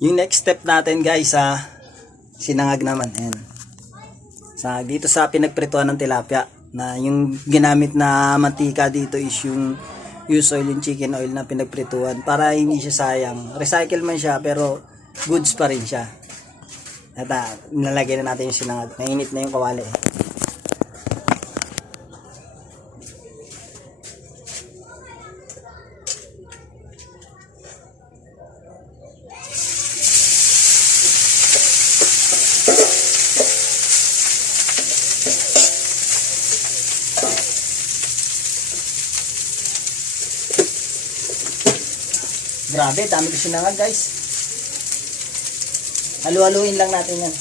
Yung next step natin guys sinangag naman. Ayan. Dito sa pinagprituan ng tilapia, na yung ginamit na mantika dito is yung used oil, yung chicken oil na pinagprituan para hindi siya sayang. Recycle man siya pero goods pa rin siya. At nalagay na natin yung sinangag. Mainit na yung kawali. Grabe, dami ko sinangag guys. Halu-haluin lang natin yan.